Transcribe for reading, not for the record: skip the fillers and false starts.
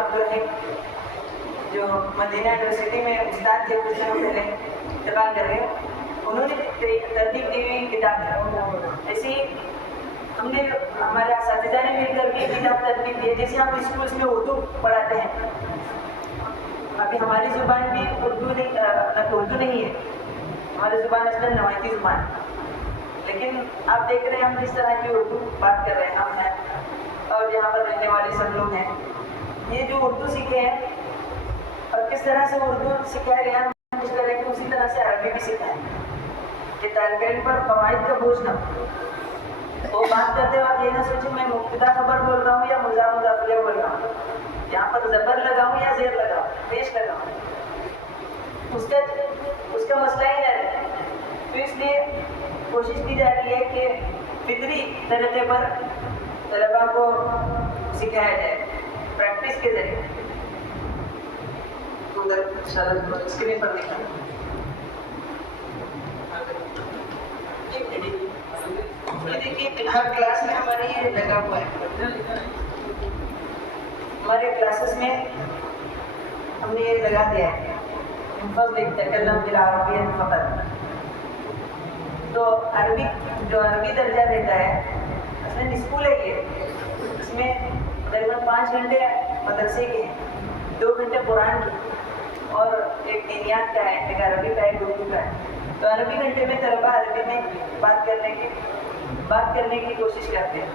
عبدالحق جو Medina university میں استاد تھے کچھ دنوں پہلے انتقال کر گئے، انہوں نے ترتیب دی ہوئی کتاب ہے. ایسی ہم نے ہمارے اساتذہ نے مل کر بھی کتاب ترتیب دی ہے. جیسے ہم اسکولس میں اردو پڑھاتے ہیں، ابھی ہماری زبان بھی اردو نہیں ہے، ہماری زبان اصلاً نوائتی زبان، لیکن آپ دیکھ رہے ہیں ہم کس طرح کی اردو بات کر رہے ہیں. ہم ہیں اور یہاں پر رہنے والے سب لوگ ہیں، یہ جو اردو سیکھے ہیں اور کس طرح سے اردو سکھائے گئے ہیں، ہم کوشش کر رہے ہیں کہ اسی طرح سے عربی بھی سکھائیں کہ طالب علم پر فوائد کا بوجھ نہ ہو. وہ بات کرتے وقت یہ نہ سوچیں میں مبتدا خبر بول رہا ہوں یا مضاف مضاف الیہ بول رہا ہوں، یہاں پر زبر لگاؤں یا زیر لگاؤں، پیش لگاؤں، اس کا مسئلہ ہی نہ رہتا. تو اس لیے کوشش کی جاتی ہے کہ فطری طریقے پر طلباء کو سکھایا جائے پریکٹس کے ذریعے. تو ادھر اسکرین پر دکھا دیکھیے ہر کلاس میں ہمارے یہ لگا ہوا ہے. ہمارے کلاسز میں ہم نے یہ لگا دیا ہے فضل تکلم بالعربیۃ فقط. تو عربی درجہ دیتا ہے، اصل اسکول ہے یہ، اس میں تقریباً 5 گھنٹے مدرسے کے ہیں، 2 گھنٹے قرآن کے اور ایک دینیات کا ہے، ایک عربی کا ہے، ایک اردو کا ہے. تو عربی گھنٹے میں طلباء عربی میں بات کرنے کی کوشش کرتے ہیں.